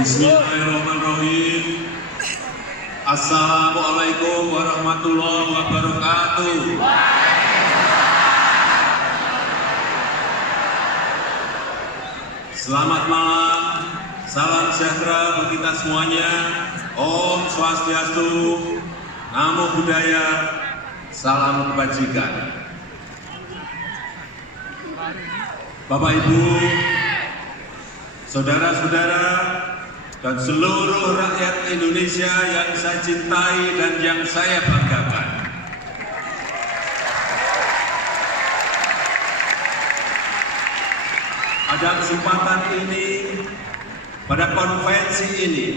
Bismillahirrahmanirrahim. Assalamualaikum warahmatullahi wabarakatuh. Selamat malam, salam sejahtera bagi kita semuanya. Om Swastiastu, Namo Buddhaya, salam kebajikan. Bapak Ibu, saudara-saudara, dan seluruh rakyat Indonesia yang saya cintai dan yang saya banggakan. Pada kesempatan ini, pada konvensi ini,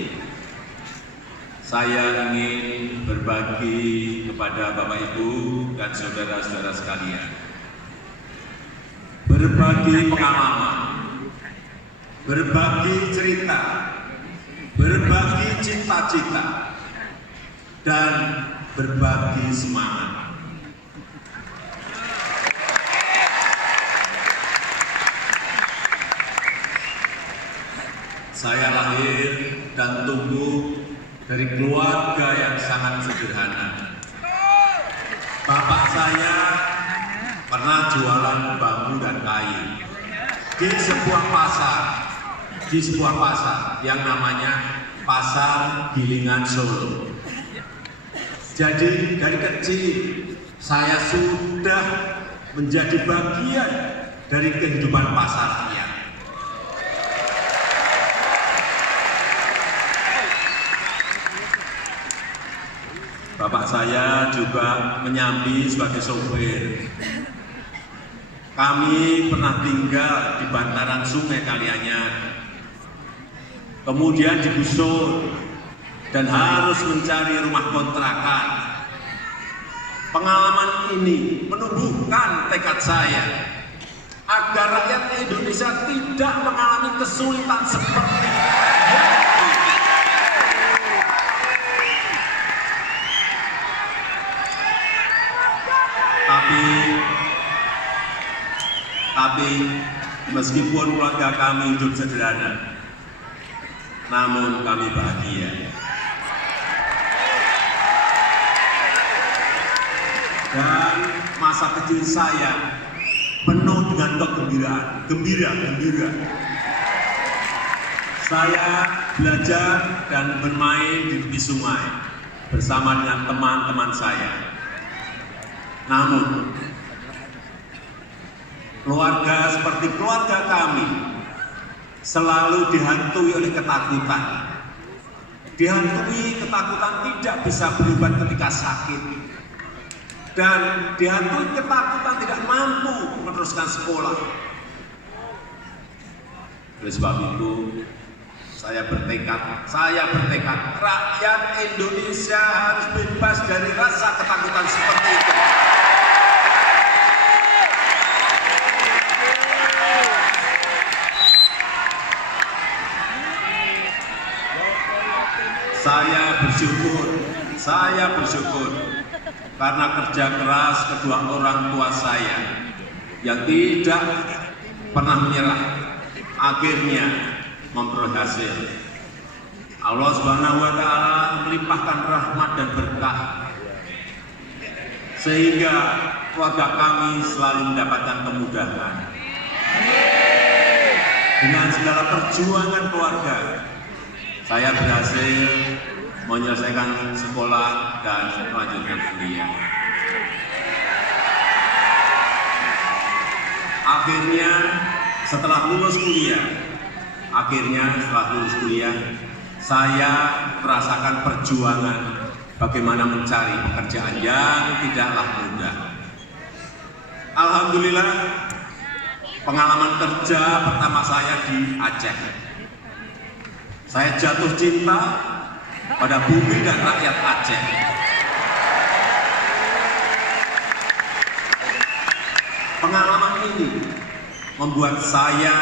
saya ingin berbagi kepada Bapak Ibu dan saudara-saudara sekalian. Berbagi pengalaman, berbagi cerita, berbagi cita-cita, dan berbagi semangat. Saya lahir dan tumbuh dari keluarga yang sangat sederhana. Bapak saya pernah jualan bambu dan kayu di sebuah pasar yang namanya Pasar Gilingan Solo. Jadi dari kecil saya sudah menjadi bagian dari kehidupan pasar rakyat. Bapak saya juga menyambi sebagai sopir. Kami pernah tinggal di bantaran Sungai Kalianyar, kemudian digusur dan harus mencari rumah kontrakan. Pengalaman ini menumbuhkan tekad saya agar rakyat Indonesia tidak mengalami kesulitan seperti Tapi meskipun keluarga kami hidup sederhana, namun kami bahagia. Dan masa kecil saya penuh dengan kegembiraan, gembira. Saya belajar dan bermain di tepi sungai bersama dengan teman-teman saya. Namun, keluarga seperti keluarga kami selalu dihantui oleh ketakutan. Dihantui ketakutan tidak bisa berobat ketika sakit. Dan dihantui ketakutan tidak mampu meneruskan sekolah. Oleh sebab itu, saya bertekad rakyat Indonesia harus bebas dari rasa ketakutan seperti itu. Saya bersyukur karena kerja keras kedua orang tua saya yang tidak pernah menyerah, akhirnya memperoleh hasil. Allah Subhanahu wa Ta'ala melimpahkan rahmat dan berkah sehingga keluarga kami selalu mendapatkan kemudahan. Dengan segala perjuangan keluarga, saya berhasil menyelesaikan sekolah dan melanjutkan kuliah. Akhirnya setelah lulus kuliah, saya merasakan perjuangan bagaimana mencari pekerjaan yang tidaklah mudah. Alhamdulillah, pengalaman kerja pertama saya di Aceh. Saya jatuh cinta pada bumi dan rakyat Aceh. Pengalaman ini membuat saya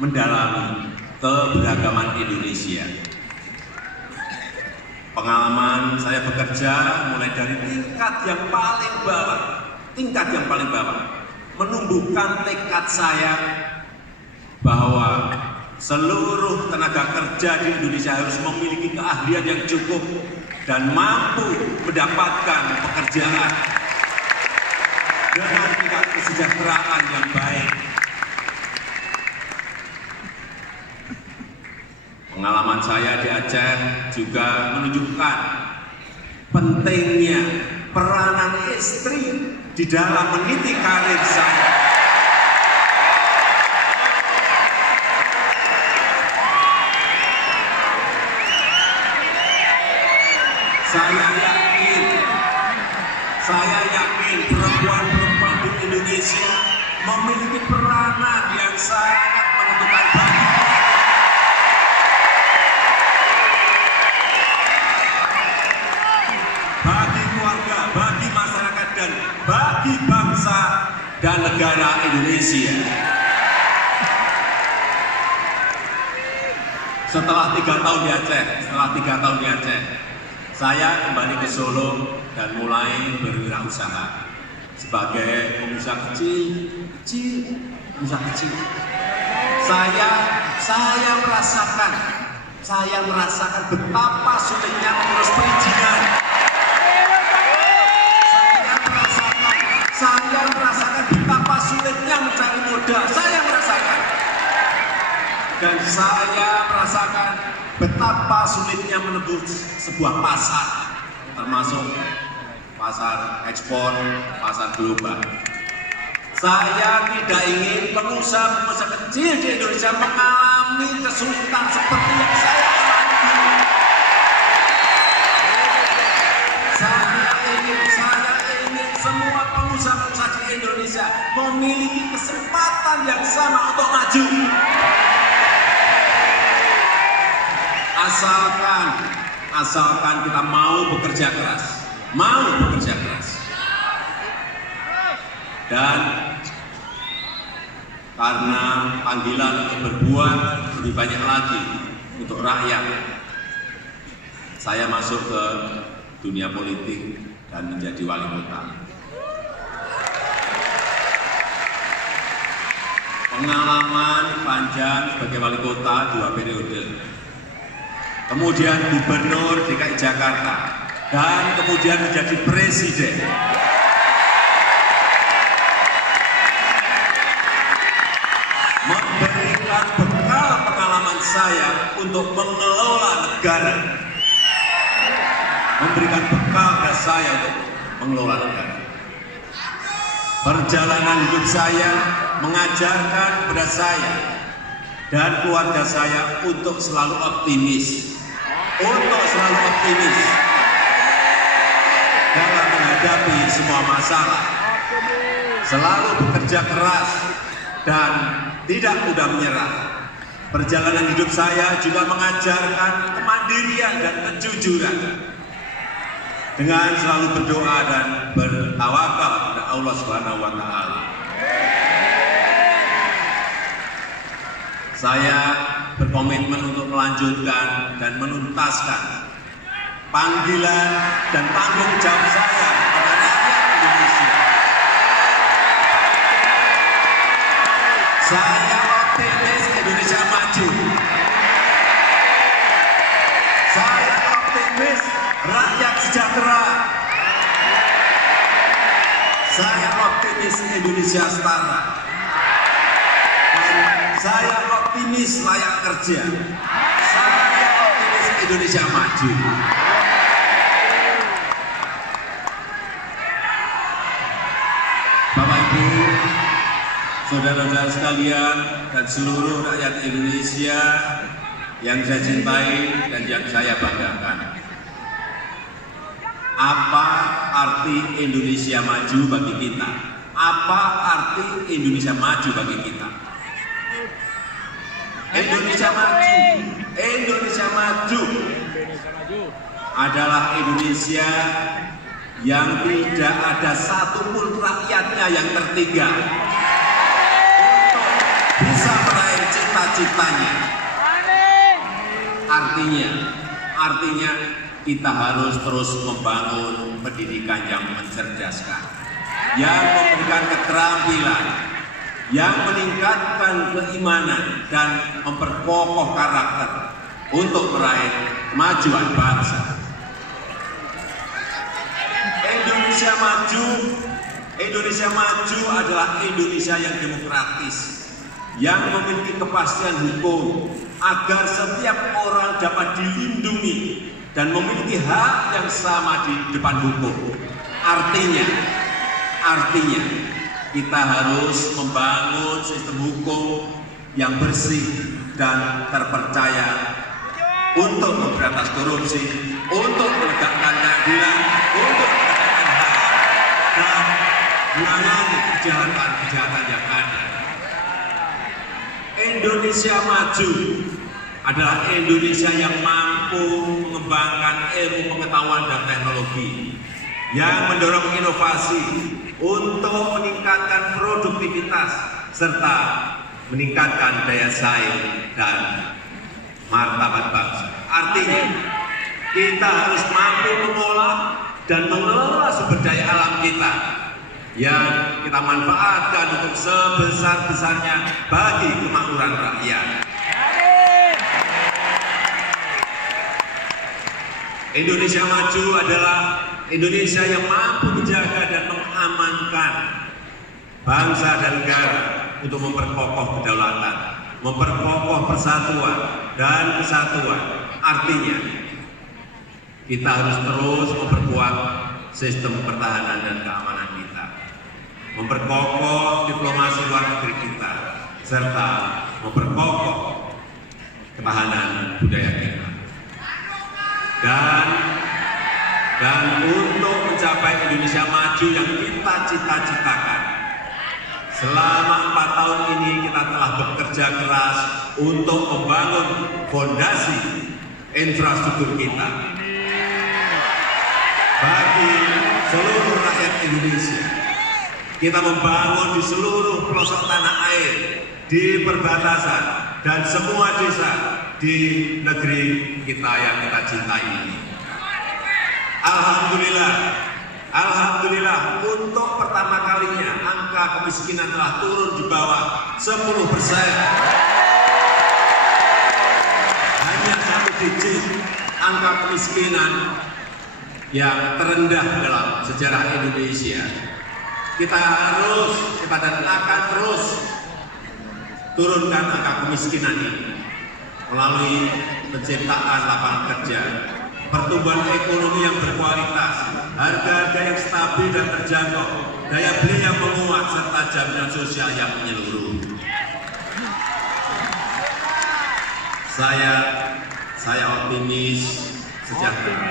mendalami keberagaman Indonesia. Pengalaman saya bekerja mulai dari tingkat yang paling bawah, menumbuhkan tekad saya bahwa seluruh tenaga kerja di Indonesia harus memiliki keahlian yang cukup dan mampu mendapatkan pekerjaan dengan tingkat kesejahteraan yang baik. Pengalaman saya di Aceh juga menunjukkan pentingnya peranan istri di dalam meniti karir saya. Saya yakin perempuan-perempuan di Indonesia memiliki peranan yang sangat menentukan bagi keluarga, bagi masyarakat, dan bagi bangsa dan negara Indonesia. Setelah 3 tahun di Aceh, saya kembali ke Solo dan mulai berwirausaha sebagai pengusaha kecil. Saya merasakan betapa sulitnya mengurus perizinan. Saya merasakan betapa sulitnya mencari modal. Saya merasakan betapa sulitnya menembus sebuah pasar, termasuk pasar ekspor, pasar global. Saya tidak ingin pengusaha-pengusaha kecil di Indonesia mengalami kesulitan seperti yang saya alami. Saya ingin semua pengusaha-pengusaha di Indonesia memiliki kesempatan yang sama untuk maju. Asalkan kita mau bekerja keras. Dan karena panggilan untuk berbuat lebih banyak lagi untuk rakyat, saya masuk ke dunia politik dan menjadi wali kota. Pengalaman panjang sebagai wali kota 2 periode. Kemudian gubernur DKI Jakarta, dan kemudian menjadi presiden. Memberikan bekal pengalaman saya untuk mengelola negara. Perjalanan hidup saya mengajarkan kepada saya dan keluarga saya untuk selalu optimis. Dalam menghadapi semua masalah, selalu bekerja keras dan tidak mudah menyerah. Perjalanan hidup saya juga mengajarkan kemandirian dan kejujuran dengan selalu berdoa dan bertawakal kepada Allah Subhanahu wa Ta'ala. Saya berkomitmen untuk melanjutkan dan menuntaskan panggilan dan tanggung jawab saya kepada rakyat Indonesia. Saya optimis Indonesia maju. Saya optimis rakyat sejahtera. Saya optimis Indonesia setara. Saya optimis layak kerja. Saya optimis Indonesia maju. Bapak Ibu, saudara-saudara sekalian, dan seluruh rakyat Indonesia yang saya cintai dan yang saya banggakan. Apa arti Indonesia maju bagi kita? Apa arti Indonesia maju bagi kita? Indonesia maju adalah Indonesia yang tidak ada satupun rakyatnya yang tertinggal untuk bisa meraih cita-citanya. Artinya kita harus terus membangun pendidikan yang mencerdaskan, yang memberikan keterampilan, yang meningkatkan keimanan dan memperkokoh karakter untuk meraih kemajuan bangsa. Indonesia maju adalah Indonesia yang demokratis, yang memiliki kepastian hukum agar setiap orang dapat dilindungi dan memiliki hak yang sama di depan hukum. Artinya kita harus membangun sistem hukum yang bersih dan terpercaya untuk memberantas korupsi, untuk menegakkan keadilan, untuk menegakkan hak dan menangani kejahatan yang ada. Indonesia maju adalah Indonesia yang mampu mengembangkan ilmu pengetahuan dan teknologi, yang mendorong inovasi untuk meningkatkan produktivitas serta meningkatkan daya saing dan martabat bangsa. Artinya, kita harus mampu mengolah dan mengelola sumber daya alam kita yang kita manfaatkan untuk sebesar-besarnya bagi kemakmuran rakyat. Indonesia maju adalah Indonesia yang mampu menjaga dan mengamankan bangsa dan negara untuk memperkokoh kedaulatan, memperkokoh persatuan dan kesatuan. Artinya, kita harus terus memperkuat sistem pertahanan dan keamanan kita, memperkokoh diplomasi luar negeri kita, serta memperkokoh ketahanan budaya kita. Dan untuk mencapai Indonesia maju yang kita cita-citakan, selama 4 tahun ini kita telah bekerja keras untuk membangun fondasi infrastruktur kita bagi seluruh rakyat Indonesia. Kita membangun di seluruh pelosok tanah air, di perbatasan, dan semua desa di negeri kita yang kita cintai ini. Alhamdulillah, untuk pertama kalinya angka kemiskinan telah turun di bawah 10%. Hanya 1 digit angka kemiskinan yang terendah dalam sejarah Indonesia. Kita akan terus turunkan angka kemiskinan ini melalui penciptaan lapangan kerja, pertumbuhan ekonomi yang berkualitas, harga-harga yang stabil dan terjangkau, daya beli yang menguat, serta jaminan sosial yang menyeluruh. Saya optimis sejahtera.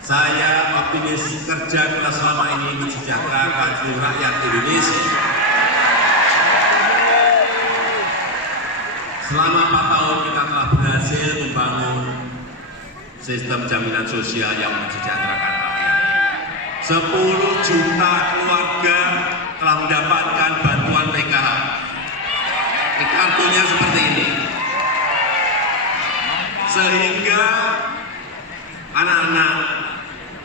Saya optimis kerja kita selama ini mensejahterakan seluruh rakyat Indonesia. Selama 4 tahun kita telah berhasil membangun sistem jaminan sosial yang mensejahterakan rakyat. 10 juta keluarga telah mendapatkan bantuan PKH. Kartunya seperti ini. Sehingga anak-anak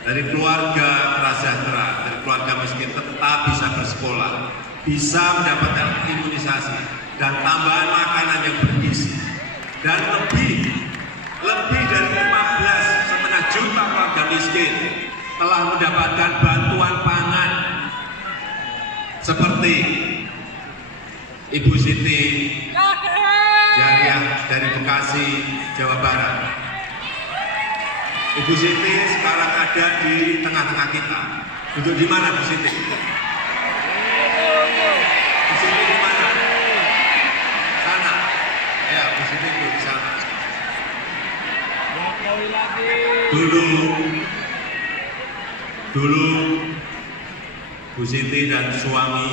dari keluarga prasejahtera, dari keluarga miskin tetap bisa bersekolah, bisa mendapatkan imunisasi dan tambahan makanan yang bergizi. Dan lebih dari 15,5 juta keluarga miskin telah mendapatkan bantuan pangan seperti Ibu Siti Jariah dari Bekasi, Jawa Barat. Ibu Siti sekarang ada di tengah-tengah kita. Duduk di mana Bu Siti? Bu Siti di mana? Sana. Ya, Bu Siti di sana. Dulu Bu Siti dan suami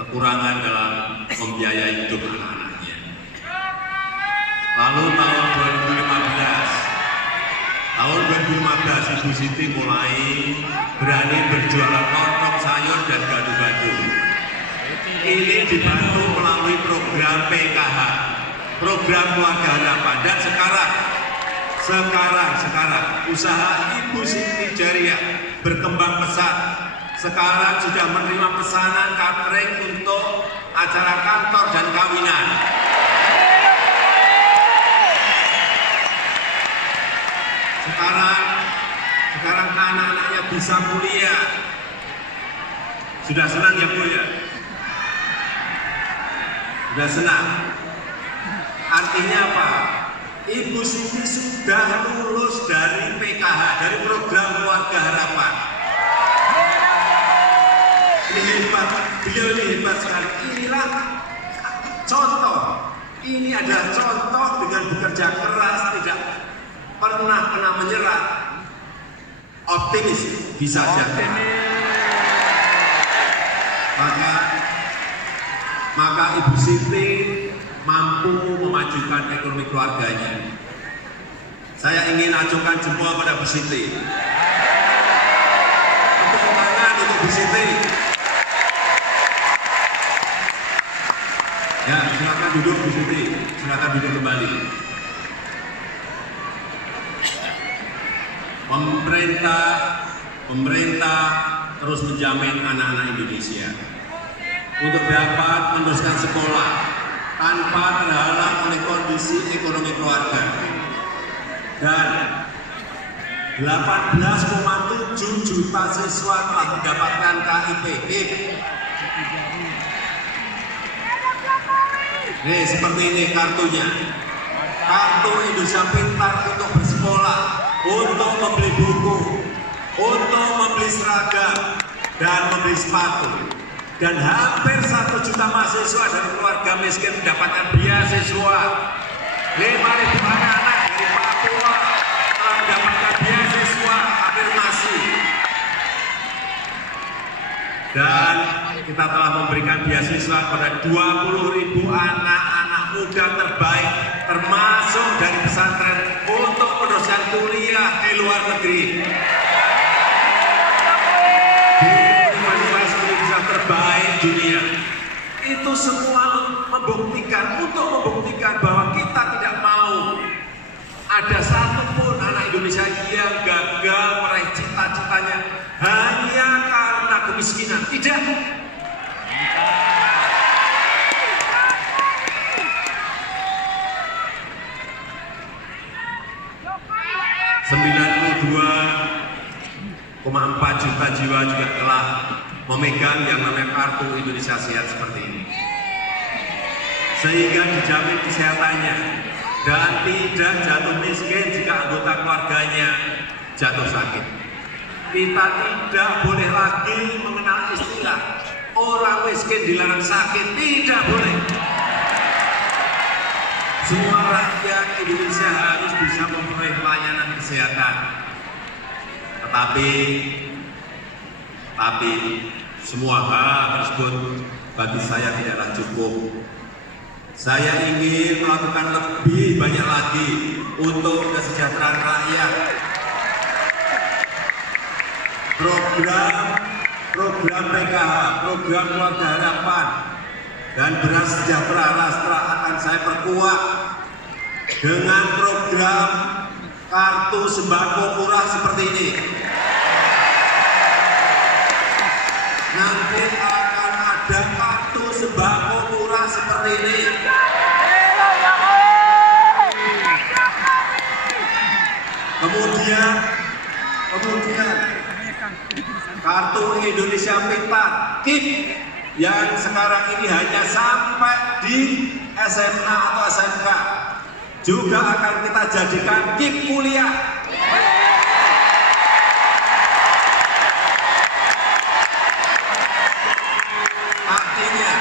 kekurangan dalam membiayai hidup anak-anaknya. Lalu tahun 2015 Ibu Siti mulai berani berjualan lontong sayur dan gado-gado. Ini dibantu melalui program PKH, program Keluarga Harapan. Dan sekarang usaha Ibu Siti Jariah berkembang pesat sekarang sudah menerima pesanan catering untuk acara kantor dan kawinan. Sekarang anak-anaknya bisa kuliah. Sudah senang ya Bu ya? Sudah senang. Artinya apa? Ibu Siti sudah lulus dari PKH, dari program Keluarga Harapan. Ini hebat, beliau ini hebat sekali. Inilah contoh. Ini adalah contoh dengan bekerja keras, tidak pernah kena menyerah. Optimis, bisa jadi. Maka Ibu Siti mampu memajukan ekonomi keluarganya. Saya ingin ajukan jempol pada Bu Siti. Tepuk tangan untuk Bu Siti. Ya, silakan duduk Bu Siti. Silakan duduk kembali. Pemerintah terus menjamin anak-anak Indonesia untuk dapat meneruskan sekolah tanpa terhalang oleh kondisi ekonomi keluarga. Dan 18,7 juta siswa telah mendapatkan KIP. Nih, seperti ini kartunya. Kartu Indonesia Pintar untuk bersekolah, untuk membeli buku, untuk membeli seragam, dan membeli sepatu. Dan hampir 1 juta mahasiswa dari keluarga miskin mendapatkan beasiswa. 5.000 anak-anak dari Papua telah mendapatkan beasiswa afirmasi. Dan kita telah memberikan beasiswa kepada 20.000 anak-anak muda terbaik, termasuk dari pesantren, untuk meneruskan kuliah di luar negeri. Terbaik dunia. Itu semua untuk membuktikan bahwa kita tidak mau ada satupun anak Indonesia yang gagal meraih cita-citanya hanya karena kemiskinan. Tidak. ,92,4 juta jiwa juga telah memegang yang namanya kartu Indonesia Sehat seperti ini, sehingga dijamin kesehatannya dan tidak jatuh miskin jika anggota keluarganya jatuh sakit. Kita tidak boleh lagi mengenal istilah orang miskin dilarang sakit, tidak boleh. Semua rakyat Indonesia harus bisa memperoleh pelayanan kesehatan. Tetapi semua hal tersebut bagi saya tidaklah cukup. Saya ingin melakukan lebih banyak lagi untuk kesejahteraan rakyat. Program PKH, program Keluarga Harapan, dan beras sejahtera rastra akan saya perkuat dengan program kartu sembako murah seperti ini. Nanti akan ada kartu sembako murah seperti ini. Kemudian kartu Indonesia Pintar KIP yang sekarang ini hanya sampai di SMA atau SMK juga akan kita jadikan KIP kuliah. Artinya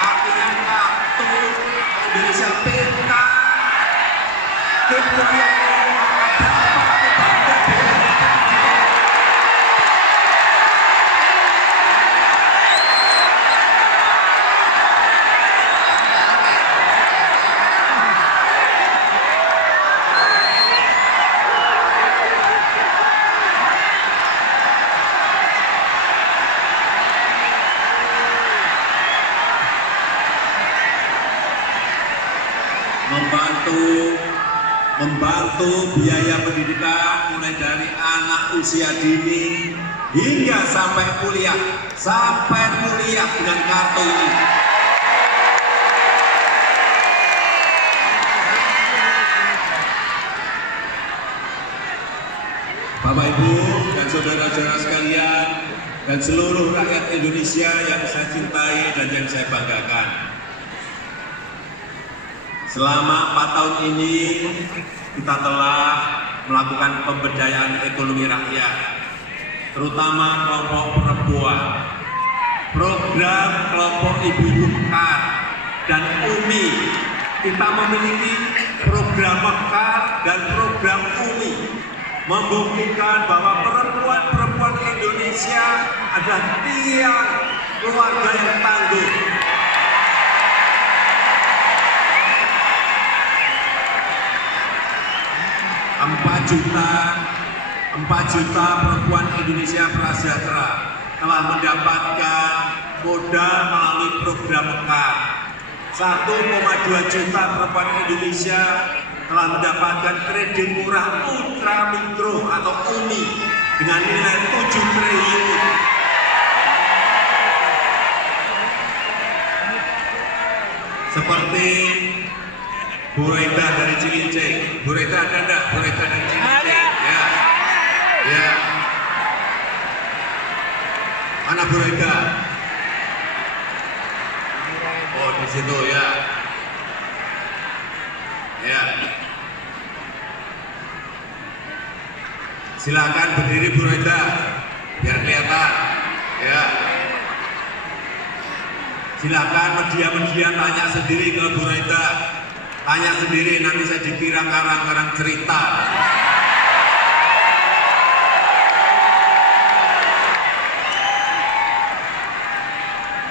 kartu Indonesia Pintar KIP kuliah membantu biaya pendidikan mulai dari anak usia dini hingga sampai kuliah dengan kartu ini. Bapak Ibu dan saudara-saudara sekalian dan seluruh rakyat Indonesia yang saya cintai dan yang saya banggakan. Selama 4 tahun ini kita telah melakukan pemberdayaan ekonomi rakyat, terutama kelompok perempuan. Program kelompok ibu-ibu mekar dan UMI, kita memiliki program mekar dan program UMI, membuktikan bahwa perempuan-perempuan Indonesia adalah tiang keluarga yang tangguh. 4 juta perempuan Indonesia prasejahtera telah mendapatkan modal melalui program mekar. 1,2 juta perempuan Indonesia telah mendapatkan kredit murah ultra mikro atau UMI dengan nilai 7 triliun. Seperti Bu Reda dari Cilincing. Bu Reda ada enggak? Bu Reda dari Cilincing. Ya. Ya. Mana Bu Reda? Oh, di situ ya. Ya. Silakan berdiri Bu Reda biar kelihatan. Ya. Silakan media-media tanya sendiri ke Bu Reda. Tanya sendiri, nanti saya dikira karang-karang cerita.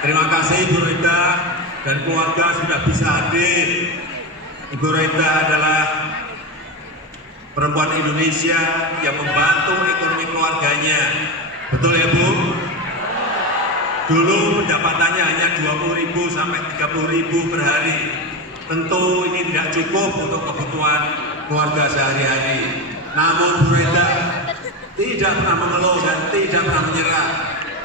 Terima kasih Ibu Reda dan keluarga sudah bisa hadir. Ibu Reda adalah perempuan Indonesia yang membantu ekonomi keluarganya. Betul ya Bu? Dulu pendapatannya hanya 20.000 sampai 30.000 per hari. Tentu ini tidak cukup untuk kebutuhan keluarga sehari-hari. Namun Bu Reda tidak pernah mengeluh dan tidak pernah menyerah.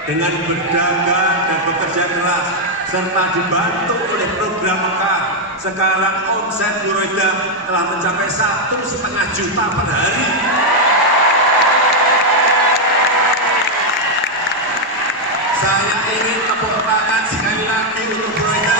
Dengan berdagang dan bekerja keras serta dibantu oleh program mekar, sekarang omset Bu Reda telah mencapai 1,5 juta per hari. Saya ingin tepuk tangan sekali lagi untuk Bu Reda.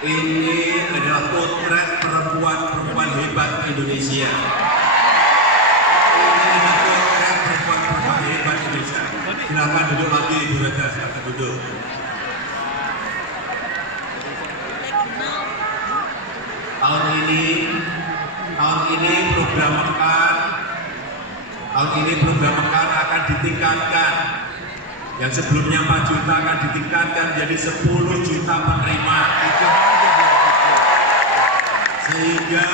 Ini adalah potret perempuan-perempuan hebat Indonesia. Ini adalah potret perempuan-perempuan hebat Indonesia. Silakan duduk lagi Bu Reda, silakan duduk. Tahun ini program mekar akan ditingkatkan. Yang sebelumnya 4 juta akan ditingkatkan jadi 10 juta penerima. Sehingga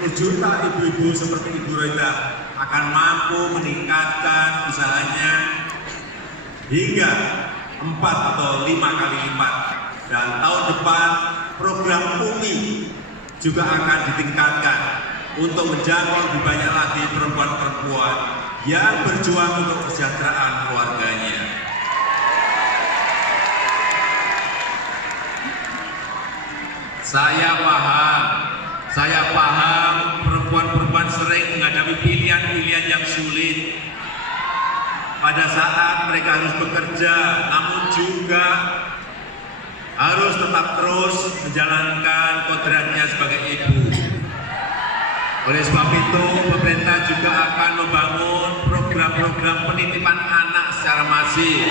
10 juta ibu-ibu seperti Ibu Reda akan mampu meningkatkan usahanya hingga 4 atau 5 kali lipat. Dan tahun depan program UMI juga akan ditingkatkan untuk menjangkau lebih banyak lagi perempuan-perempuan yang berjuang untuk kesejahteraan keluarganya. Saya paham perempuan-perempuan sering menghadapi pilihan-pilihan yang sulit pada saat mereka harus bekerja, namun juga harus tetap terus menjalankan kodratnya sebagai ibu. Oleh sebab itu, pemerintah juga akan membangun program-program penitipan anak secara masif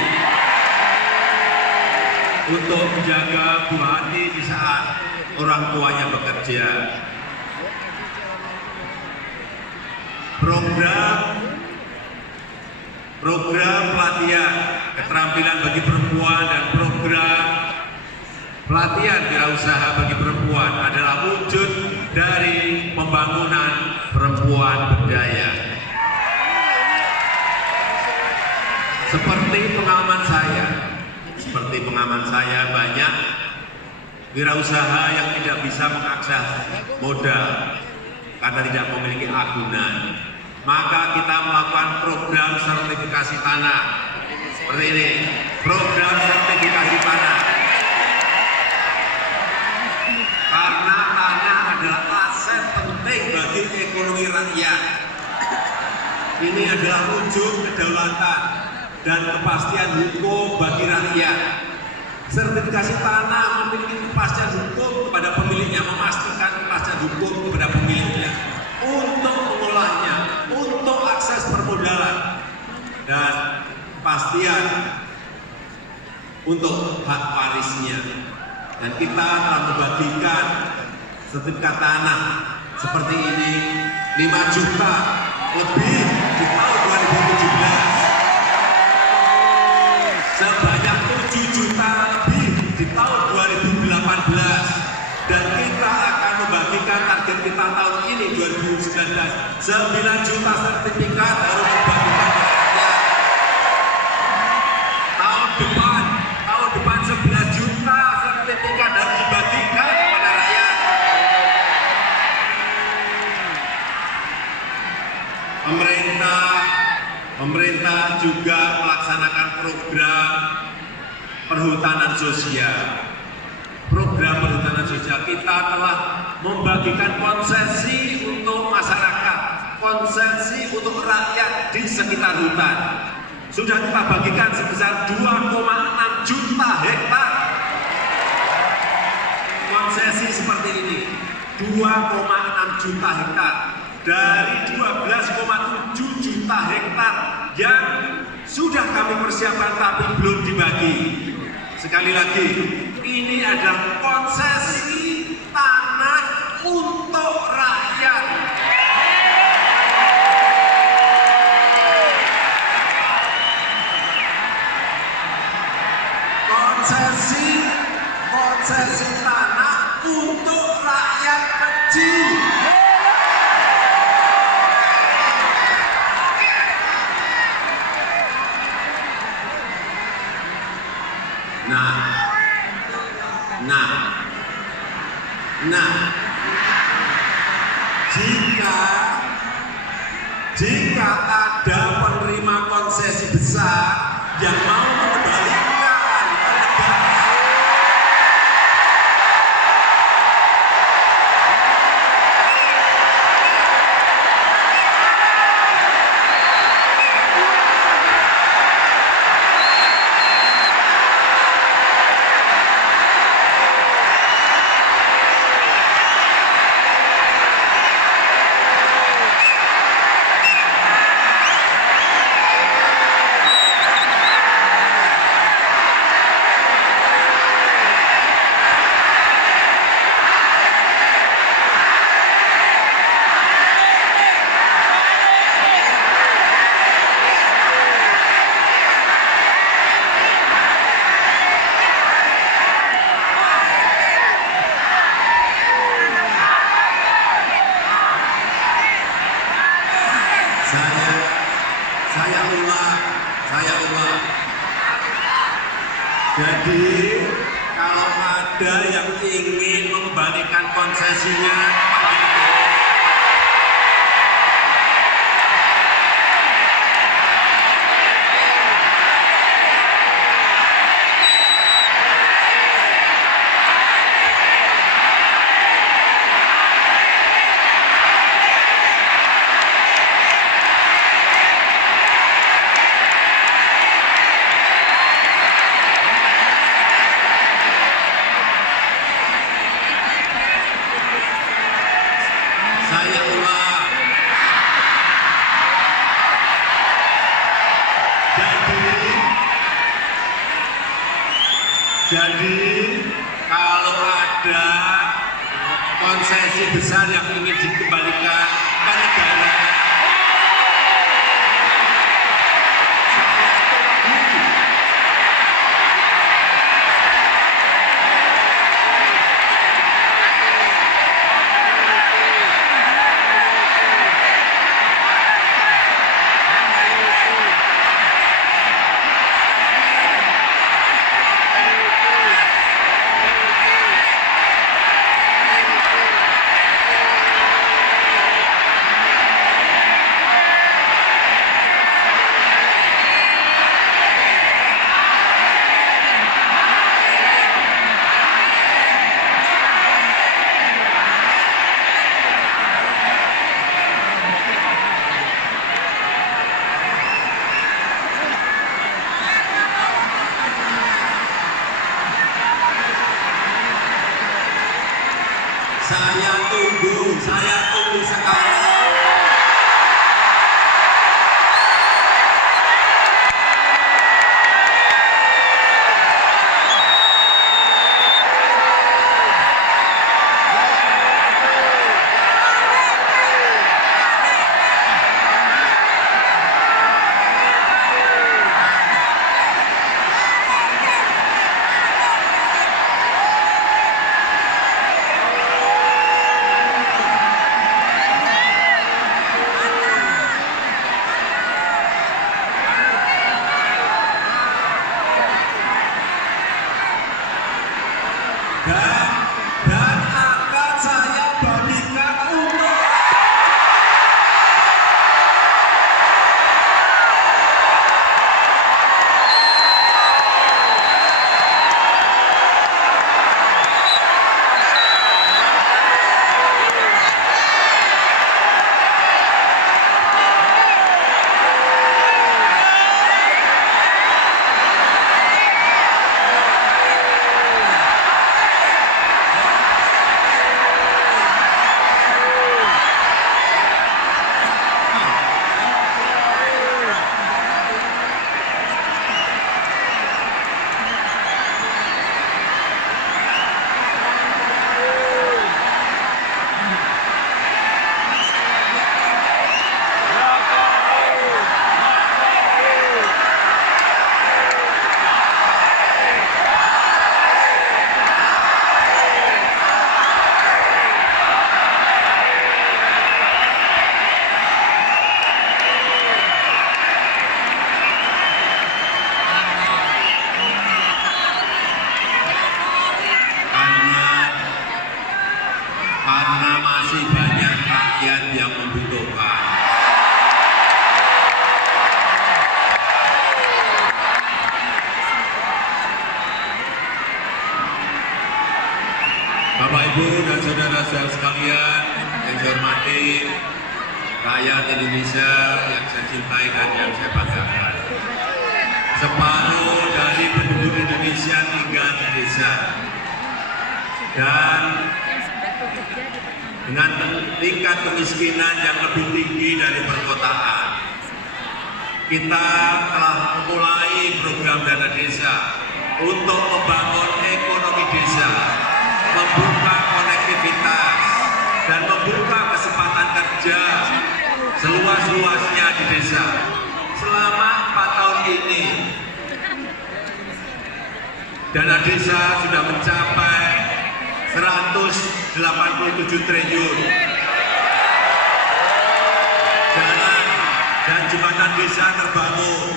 untuk menjaga buah hati di saat orang tuanya bekerja. Program pelatihan keterampilan bagi perempuan dan program pelatihan wirausaha bagi perempuan adalah wujud dari pembangunan perempuan berdaya. Seperti pengalaman saya banyak wirausaha yang tidak bisa mengakses modal karena tidak memiliki agunan. Maka kita melakukan program sertifikasi tanah. Seperti ini, program sertifikasi tanah. Karena tanah adalah aset penting bagi ekonomi rakyat. Ini adalah wujud kedaulatan dan kepastian hukum bagi rakyat. Sertifikasi tanah memiliki kepastian hukum kepada pemiliknya, memastikan kepastian hukum kepada pemiliknya untuk mengolahnya, untuk akses permodalan dan kepastian untuk hak warisnya. Dan kita telah membagikan sertifikat tanah seperti ini 5 juta lebih di tahun 2017. Sebanyak 7 juta lebih di tahun 2018, dan kita akan membagikan target kita tahun ini 2019 9 juta sertifikat harus dibagikan ke rakyat. Tahun depan 11 juta sertifikat harus dibagikan kepada rakyat. Pemerintah juga melaksanakan program perhutanan sosial. Program perhutanan sosial kita telah membagikan konsesi untuk masyarakat, konsesi untuk rakyat di sekitar hutan. Sudah kita bagikan sebesar 2,6 juta hektar. Konsesi seperti ini, 2,6 juta hektar dari 12,7 juta hektar yang sudah kami persiapkan tapi belum dibagi. Sekali lagi, ini adalah konsesi tanah untuk rakyat. Konsesi tanah untuk rakyat kecil. Jika ada penerima konsesi besar yang mau mengembalikan ke negara, saya ulang. Jadi kalau ada yang ingin mengembalikan konsesinya, jadi kalau ada konsesi besar yang ingin dikembalikan ke negara, saya tunggu sekali. Dan akan saya bagikan untuk karena masih banyak rakyat yang membutuhkan. Bapak, Ibu, dan saudara-saudara sekalian yang saya hormati, rakyat Indonesia yang saya cintai dan yang saya banggakan. Separuh dari penduduk Indonesia tinggal di desa. Dan dengan tingkat kemiskinan yang lebih tinggi dari perkotaan, kita telah memulai program dana desa untuk membangun ekonomi desa, membuka konektivitas, dan membuka kesempatan kerja seluas-luasnya di desa. Selama 4 tahun ini, dana desa sudah mencapai 187 triliun. Jalan dan jembatan desa terbangun,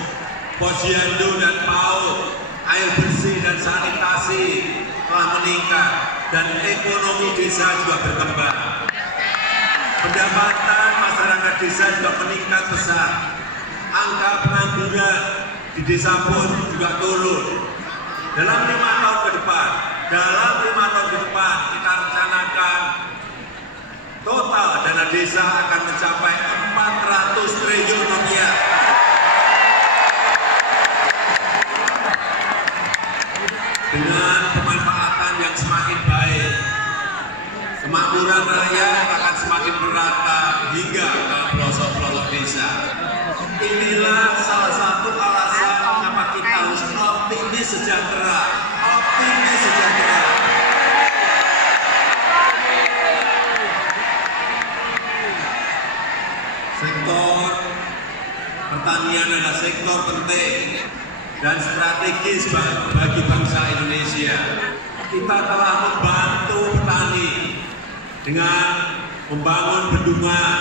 posyandu dan PAUD, air bersih dan sanitasi telah meningkat, dan ekonomi desa juga berkembang. Pendapatan masyarakat desa juga meningkat pesat. Angka pengangguran di desa pun juga turun. Dalam 5 tahun ke depan, kita rencanakan total dana desa akan mencapai 400 triliun rupiah. Dengan pemanfaatan yang semakin baik, kemakmuran rakyat akan semakin merata hingga ke pelosok-pelosok desa. Inilah salah satu alasan mengapa kita harus optimis sejahtera. Sektor pertanian adalah sektor penting dan strategis bagi bangsa Indonesia. Kita telah membantu petani dengan membangun bendungan,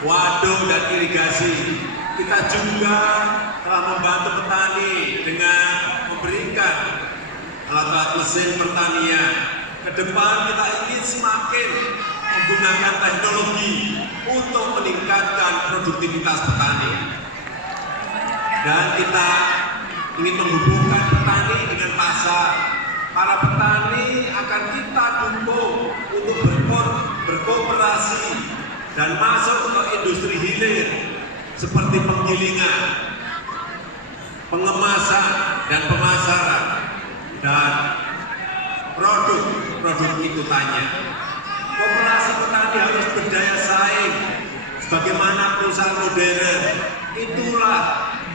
waduk, dan irigasi. Kita juga telah membantu petani dengan memberikan alat-alat mesin pertanian. Ke depan kita ingin semakin menggunakan teknologi untuk meningkatkan produktivitas petani. Dan kita ingin menghubungkan petani dengan pasar. Para petani akan kita dukung untuk berkooperasi dan masuk ke industri hilir seperti penggilingan, pengemasan, dan pemasaran, dan produk ikutannya. Koperasi petani harus berdaya saing sebagaimana perusahaan modern. Itulah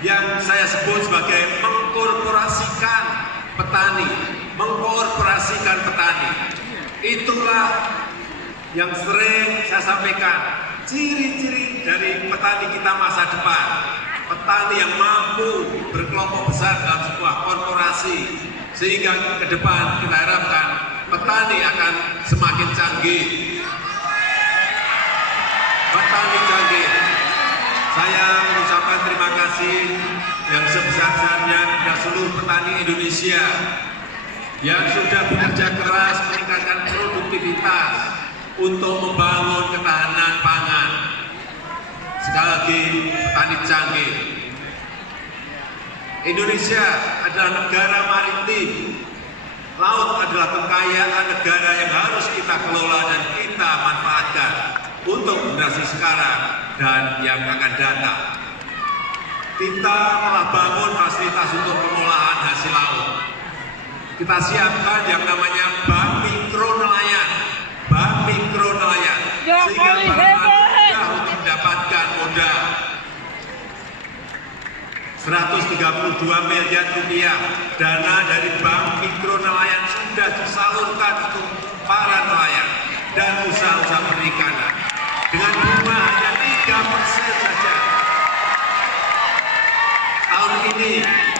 yang saya sebut sebagai mengkorporasikan petani, mengkorporasikan petani. Itulah yang sering saya sampaikan, ciri-ciri dari petani kita masa depan. Petani yang mampu berkelompok besar dalam sebuah korporasi, sehingga ke depan kita harapkan petani akan semakin canggih. Petani canggih. Saya mengucapkan terima kasih yang sebesar-besarnya kepada seluruh petani Indonesia yang sudah bekerja keras meningkatkan produktivitas untuk membangun ketahanan pangan. Sekali lagi, petani canggih. Indonesia adalah negara maritim. Laut adalah kekayaan negara yang harus kita kelola dan kita manfaatkan untuk generasi sekarang dan yang akan datang. Kita telah bangun fasilitas untuk pengolahan hasil laut. Kita siapkan yang namanya bank mikro nelayan, sehingga mudah untuk mendapatkan modal. 132 miliar rupiah dana dari bank mikro nelayan sudah disalurkan untuk para nelayan dan usaha-usaha perikanan dengan bunga hanya 3% saja.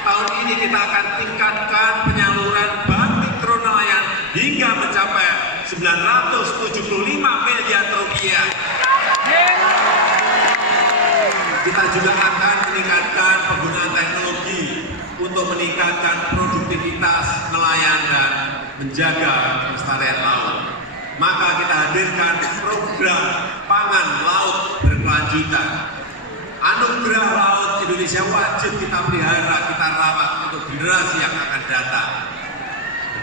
Tahun ini kita akan tingkatkan penyaluran bank mikro nelayan hingga mencapai 975 miliar rupiah. Kita juga akan meningkatkan penggunaan teknologi untuk meningkatkan produktivitas nelayan dan menjaga kelestarian laut. Maka kita hadirkan program pangan laut berkelanjutan. Anugerah laut Indonesia wajib kita pelihara, kita rawat untuk generasi yang akan datang.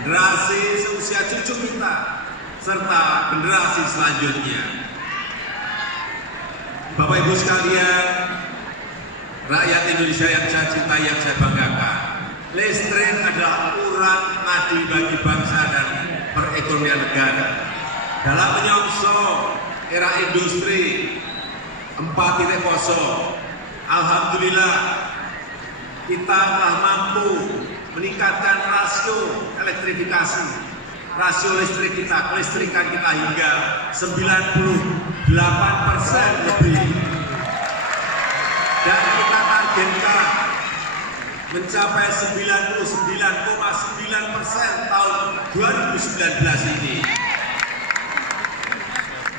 Generasi seusia cucu kita, serta generasi selanjutnya. Bapak Ibu sekalian, rakyat Indonesia yang saya cintai, yang saya banggakan, listrik adalah urat nadi bagi bangsa dan perekonomian negara. Dalam menyongsong era industri 4.0, alhamdulillah kita telah mampu meningkatkan rasio elektrifikasi, rasio listrik kita, kelistrikan kita hingga 98% lebih. Dan kita targetkan mencapai 99,9% tahun 2019 ini.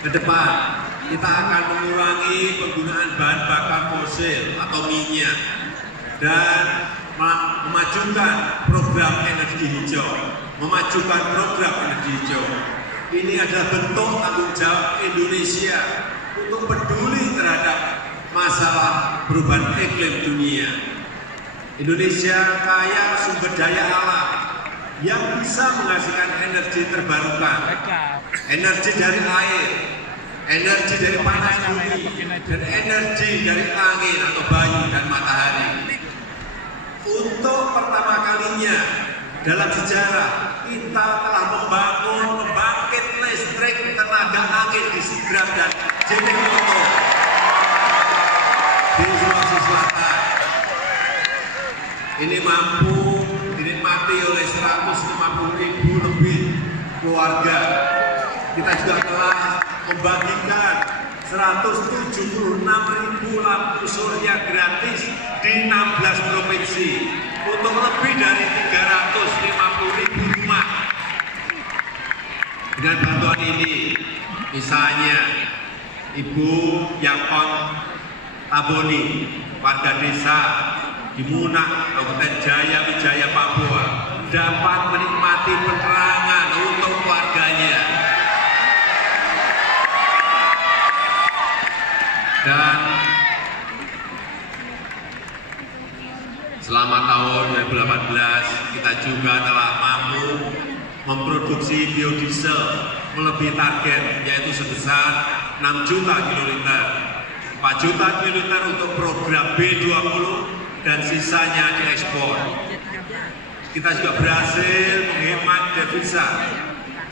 Ke depan, kita akan mengurangi penggunaan bahan bakar fosil atau minyak dan memajukan program energi hijau. Ini adalah bentuk tanggung jawab Indonesia untuk peduli terhadap masalah perubahan iklim dunia. Indonesia kaya sumber daya alam yang bisa menghasilkan energi terbarukan, energi dari air, energi dari panas bumi, dan energi dari angin atau bayu dan matahari. Untuk pertama kalinya dalam sejarah, kita telah membangun pembangkit listrik tenaga angin di Sidrap dan Jenengkoto di Sulawesi Selatan. Ini mampu dinikmati oleh 150.000 lebih keluarga. Kita juga telah membagikan 176.000 lampu surya gratis di 16 provinsi untuk lebih dari 350.000 rumah. Dengan bantuan ini, misalnya Ibu Yakon Taboni, warga desa di Munak, Kabupaten Jaya Wijaya, Papua, dapat menikmati penerangan untuk keluarganya. Dan selama tahun 2018 kita juga telah mampu memproduksi biodiesel melebihi target, yaitu sebesar 6 juta kiloliter, 4 juta kiloliter untuk program B20 dan sisanya diekspor. Kita juga berhasil menghemat devisa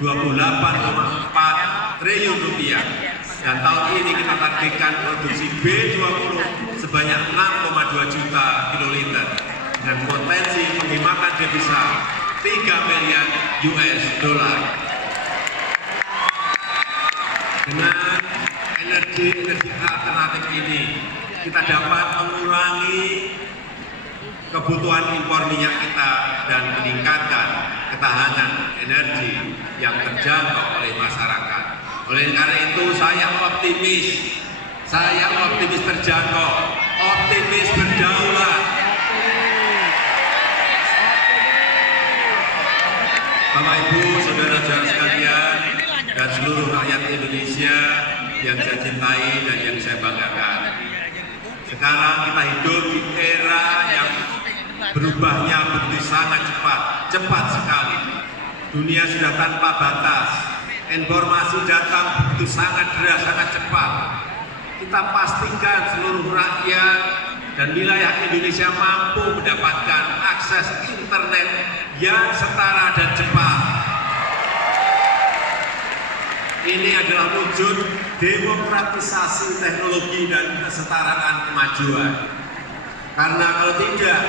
28,4 triliun rupiah. Dan tahun ini kita targetkan produksi B20 sebanyak 6,2 juta kiloliter dan potensi penghematan devisa 3 miliar US dollar. Dengan energi alternatif ini, kita dapat mengurangi kebutuhan impor minyak kita dan meningkatkan ketahanan energi yang terjangkau oleh masyarakat. Oleh karena itu saya optimis terjangkau, optimis berdaulat. Bapak Ibu, saudara-saudara sekalian, dan seluruh rakyat Indonesia yang saya cintai dan yang saya banggakan. Sekarang kita hidup di era yang berubahnya begitu sangat cepat sekali. Dunia sudah tanpa batas, informasi datang begitu sangat deras, sangat cepat. Kita pastikan seluruh rakyat dan wilayah Indonesia mampu mendapatkan akses internet yang setara dan cepat. Ini adalah wujud demokratisasi teknologi dan kesetaraan kemajuan. Karena kalau tidak,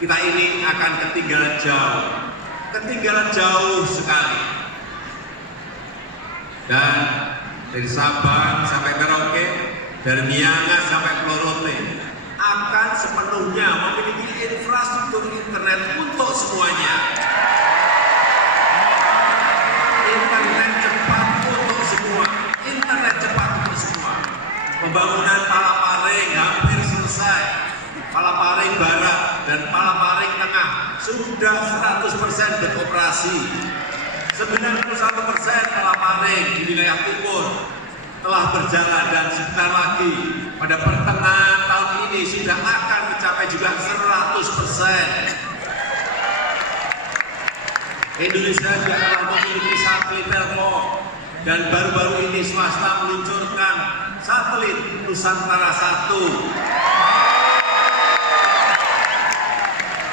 kita ini akan ketinggalan jauh sekali. Dan dari Sabang sampai Merauke, dari Miangas sampai Pulau Rote, akan sepenuhnya memiliki infrastruktur internet untuk semuanya. Internet cepat untuk semua, internet cepat untuk semua. Pembangunan Palaparing hampir selesai. Palaparing Barat dan Palaparing Tengah sudah 100% beroperasi. 91% Palaparing di wilayah timur telah berjalan dan sebentar lagi pada pertengahan tahun ini sudah akan mencapai juga 100%. Indonesia juga telah memiliki satelit Telkom dan baru-baru ini swasta meluncurkan satelit Nusantara 1.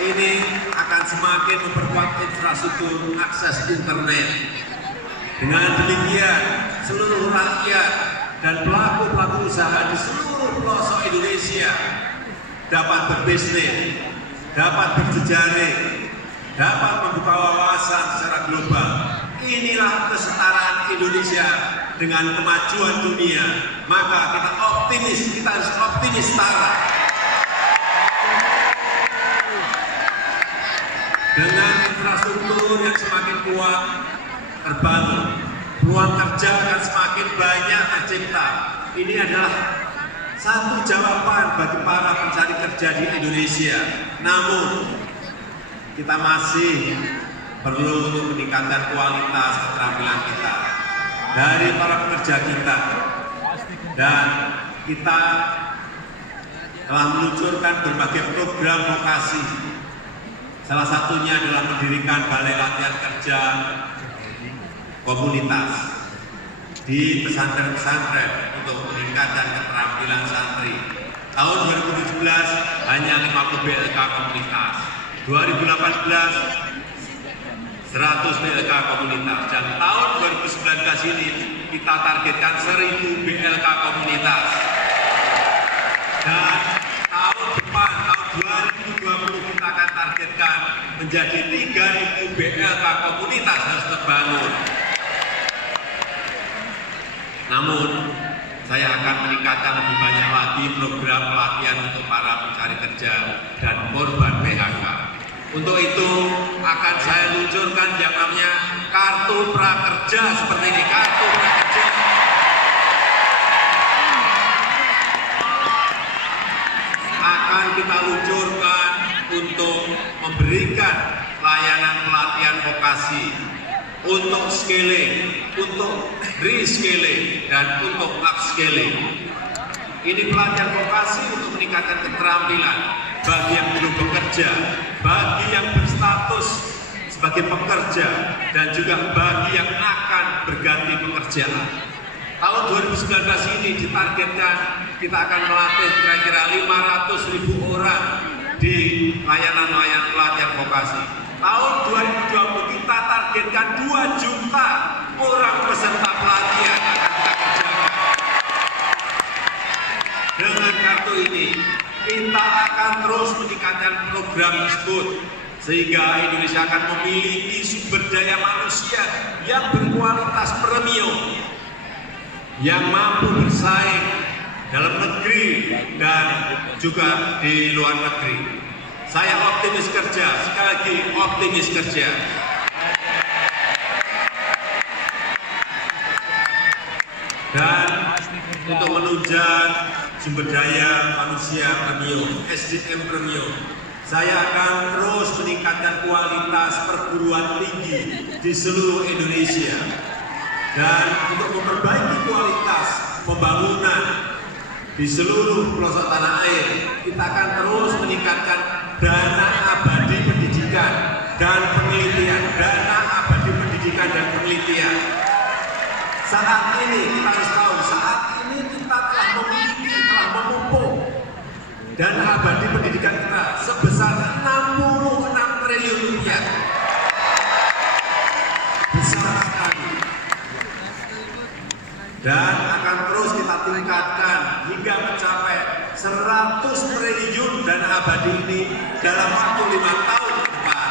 Ini akan semakin memperkuat infrastruktur akses internet. Dengan demikian, seluruh rakyat dan pelaku-pelaku usaha di seluruh pelosok Indonesia dapat berbisnis, dapat berjejaring, dapat membuka wawasan secara global. Inilah kesetaraan Indonesia dengan kemajuan dunia. Maka kita harus optimis setara. Dengan infrastruktur yang semakin kuat terbangun, peluang kerja akan semakin banyak tercipta. Ini adalah satu jawaban bagi para pencari kerja di Indonesia. Namun, kita masih perlu untuk meningkatkan kualitas keterampilan kita dari para pekerja kita. Dan kita telah meluncurkan berbagai program vokasi. Salah satunya adalah mendirikan balai latihan kerja komunitas di pesantren-pesantren untuk meningkatkan keterampilan santri. Tahun 2017 hanya 50 BLK komunitas, 2018 100 BLK komunitas, dan tahun 2019 ini kita targetkan 1000 BLK komunitas. Dan tahun depan, tahun 2020 kita akan targetkan menjadi 3000 BLK komunitas harus terbangun. Namun, saya akan meningkatkan lebih banyak lagi program pelatihan untuk para pencari kerja dan korban PHK. Untuk itu akan saya luncurkan yang namanya Kartu Prakerja seperti ini, Kartu Prakerja. Akan kita luncurkan untuk memberikan layanan pelatihan vokasi, untuk scaling, untuk reskilling, dan untuk upscaling. Ini pelatihan vokasi untuk meningkatkan keterampilan bagi yang belum bekerja, bagi yang berstatus sebagai pekerja, dan juga bagi yang akan berganti pekerjaan. Tahun 2019 ini ditargetkan kita akan melatih kira-kira 500.000 orang di layanan-layanan pelatihan vokasi. Tahun 2020 kita targetkan 2 juta orang peserta pelatihan akan kita kerjakan. Dengan kartu ini, kita akan terus meningkatkan program tersebut, sehingga Indonesia akan memiliki sumber daya manusia yang berkualitas premium, yang mampu bersaing dalam negeri dan juga di luar negeri. Saya optimis kerja, sekali lagi optimis kerja. Dan untuk menunjang sumber daya manusia premium, SDM premium, saya akan terus meningkatkan kualitas perguruan tinggi di seluruh Indonesia. Dan untuk memperbaiki kualitas pembangunan di seluruh pelosok tanah air, kita akan terus meningkatkan dana abadi pendidikan dan penelitian, dana abadi pendidikan dan penelitian. Saat ini kita harus tahu, saat ini kita telah memiliki, telah memumpuk dana abadi pendidikan kita sebesar 66 triliun rupiah. Besar sekali. Dan akan terus kita tingkatkan hingga mencapai 100 triliun dana abadi ini dalam waktu 5 tahun ke depan.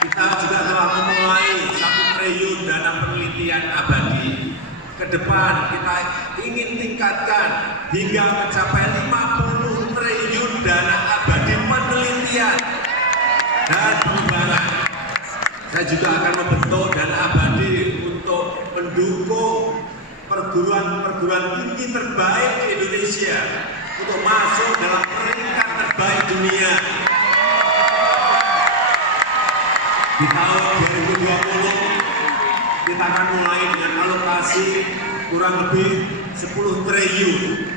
Kita juga telah memulai 1 triliun dana penelitian abadi. Ke depan kita ingin tingkatkan hingga mencapai 50 triliun dana abadi penelitian dan pengembangan. Saya juga akan membentuk dana abadi untuk mendukung perguruan tinggi terbaik di Indonesia untuk masuk dalam peringkat terbaik dunia. Di tahun 2020 kita akan mulai dengan alokasi kurang lebih 10 triliun.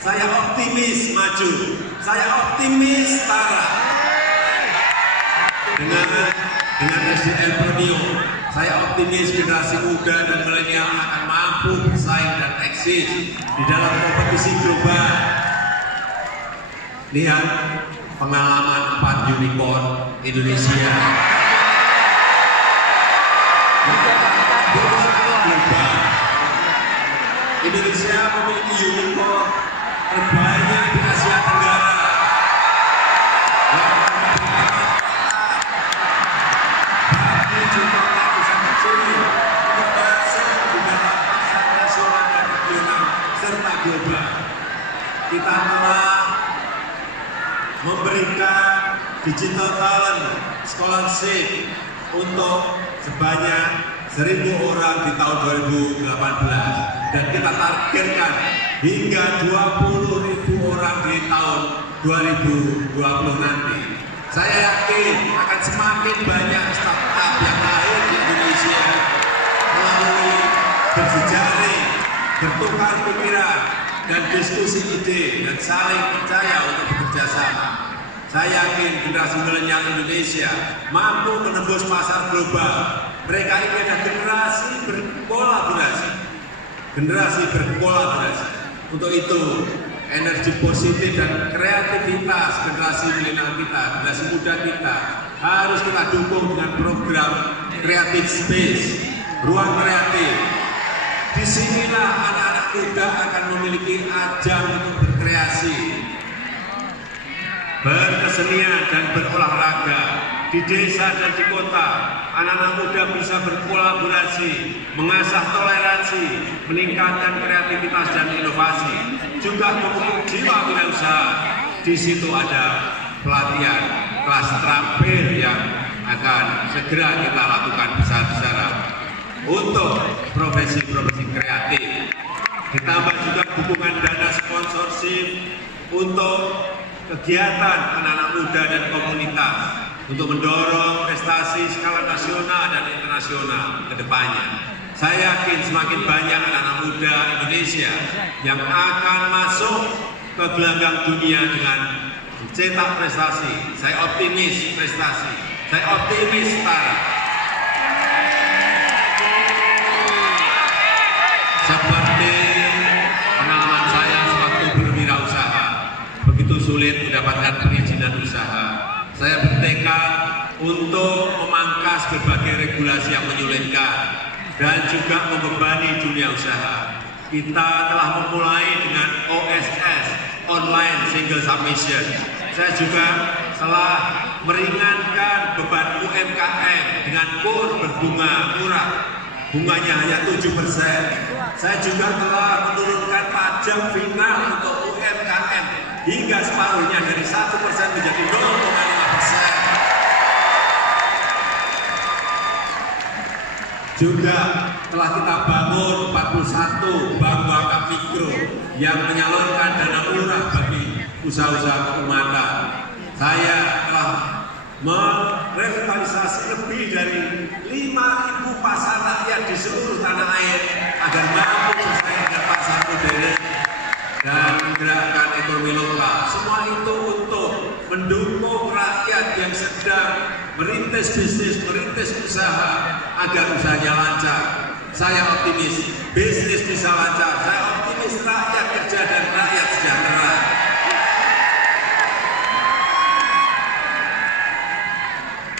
Saya optimis maju, saya optimis setara dengan SDM premium. Saya optimis generasi muda dan milenial akan mampu bersaing dan eksis di dalam kompetisi global. Lihat pengalaman 4 unicorn Indonesia. Global. Indonesia memiliki unicorn terbanyak di Asia Tenggara. Global. Kita telah memberikan digital talent scholarship untuk sebanyak 1.000 orang di tahun 2018 dan kita targetkan hingga 20.000 orang di tahun 2020 nanti. Saya yakin akan semakin banyak startup yang lahir di Indonesia melalui berjejaring, bertukar pikiran dan diskusi ide dan saling percaya untuk bekerja sama. Saya yakin generasi milenial Indonesia mampu menembus pasar global. Mereka ini adalah generasi berkolaborasi. Generasi berkolaborasi. Untuk itu, energi positif dan kreativitas generasi milenial kita, generasi muda kita harus kita dukung dengan program Creative Space, ruang kreatif. Disinilah anak-anak muda akan memiliki ajang untuk berkreasi, berkesenian dan berolahraga. Di desa dan di kota, anak-anak muda bisa berkolaborasi, mengasah toleransi, meningkatkan kreativitas dan inovasi, juga memupuk jiwa wirausaha. Di situ ada pelatihan kelas terampil yang akan segera kita lakukan besar-besaran untuk profesi-profesi kreatif. Ditambah juga dukungan dana sponsorship untuk kegiatan anak-anak muda dan komunitas untuk mendorong prestasi skala nasional dan internasional ke depannya. Saya yakin semakin banyak anak-anak muda Indonesia yang akan masuk ke gelanggang dunia dengan mencetak prestasi. Saya optimis prestasi, saya optimis setara. Seperti pengalaman saya sewaktu berwirausaha, begitu sulit mendapatkan perizinan usaha. Saya bertekad untuk memangkas berbagai regulasi yang menyulitkan dan juga membebani dunia usaha. Kita telah memulai dengan OSS, Online Single Submission. Saya juga telah meringankan beban UMKM dengan kur berbunga murah, bunganya hanya 7%. Saya juga telah menurunkan pajak final untuk UMKM hingga separuhnya dari 1% menjadi 0,5%. Juga telah kita bangun 41 bank wakaf mikro yang menyalurkan dana murah bagi usaha-usaha keumatan. Saya telah merevitalisasi lebih dari 5.000 pasar rakyat di seluruh tanah air agar mampu bersaing dengan pasar modern dan menggerakkan ekonomi lokal. Semua itu untuk mendukung rakyat yang sedang merintis bisnis, merintis usaha agar usahanya lancar. Saya optimis bisnis bisa lancar. Saya optimis rakyat kerja dan rakyat sejahtera.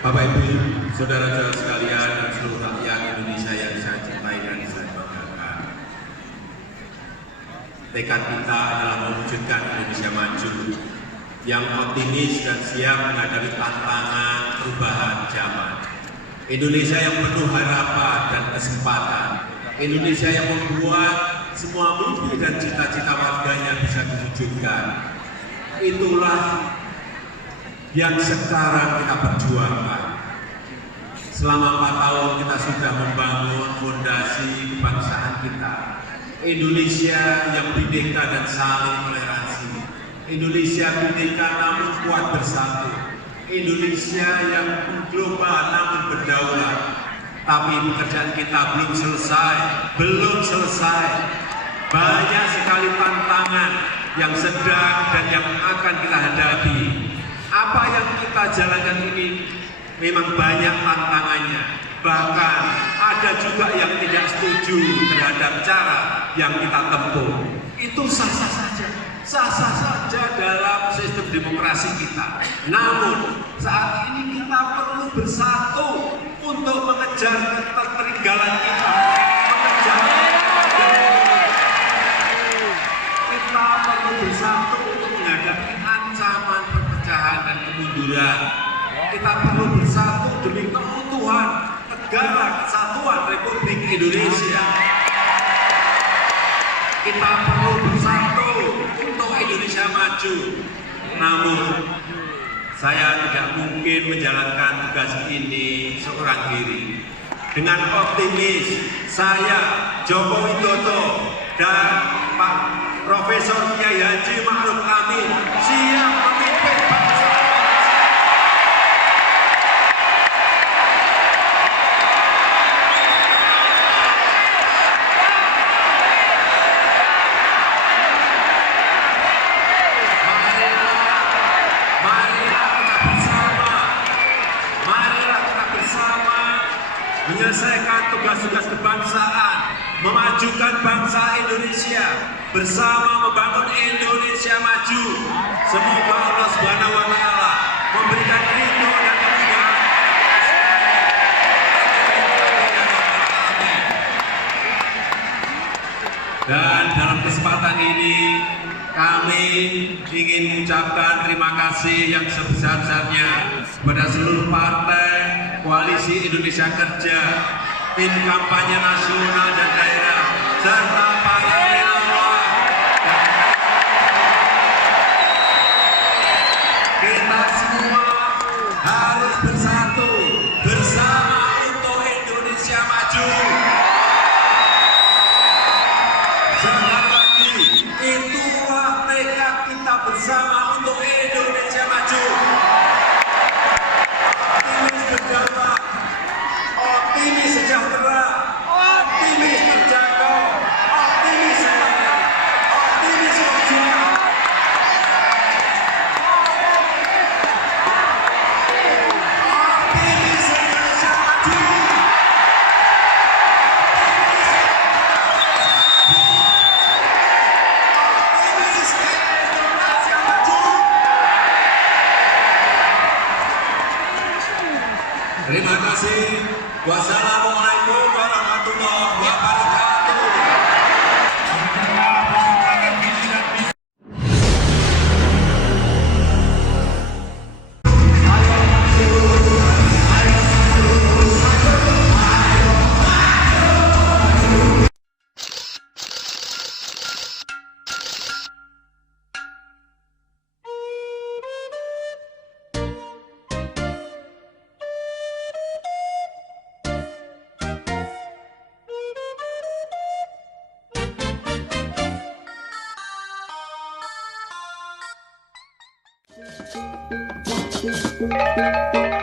Bapak Ibu, saudara-saudara sekalian dan seluruh rakyat Indonesia yang saya cintai dan saya banggakan. Tekad kita adalah mewujudkan Indonesia maju yang optimis dan siap menghadapi tantangan perubahan zaman. Indonesia yang penuh harapan dan kesempatan. Indonesia yang membuat semua mimpi dan cita-cita warganya bisa diwujudkan. Itulah yang sekarang kita perjuangkan. Selama 4 tahun kita sudah membangun fondasi kebangsaan kita. Indonesia yang bhinneka dan saling toleransi. Indonesia bhinneka namun kuat bersatu. Indonesia yang global namun berdaulat. Tapi pekerjaan kita belum selesai. Banyak sekali tantangan yang sedang dan yang akan kita hadapi. Apa yang kita jalankan ini memang banyak tantangannya. Bahkan ada juga yang tidak setuju terhadap cara yang kita tempuh. Itu sah-sah saja dalam sistem demokrasi kita. Namun saat ini kita perlu bersatu untuk mengejar ketertinggalan kita. Kita perlu bersatu untuk menghadapi ancaman perpecahan dan kemunduran. Kita perlu bersatu demi keutuhan negara kesatuan Republik Indonesia. Kita perlu bersatu untuk Indonesia maju. Namun saya tidak mungkin menjalankan tugas ini seorang diri. Dengan optimis, saya Joko Widodo dan Pak Profesor Kiai Haji Ma'ruf Amin siap memimpin bangsa. Menyelesaikan tugas-tugas kebangsaan, memajukan bangsa Indonesia, bersama membangun Indonesia maju. Semoga Allah Subhanahu wa Ta'ala memberikan ridho dan kemudahan. Dan dalam kesempatan ini kami ingin mengucapkan terima kasih yang sebesar-besarnya kepada seluruh partai Koalisi Indonesia Kerja, tim kampanye nasional dan daerah, serta para relawan. Kita semua harus bersatu bersama untuk Indonesia maju. Sekali lagi, itulah tekad kita bersama untuk Indonesia maju. Optimis sejahtera, optimis terjangkau, optimis semangat, optimis kerja. Optimis Indonesia maju. Optimis Indonesia maju. kasih. Wassalamualaikum warahmatullahi wabarakatuh. Thank you.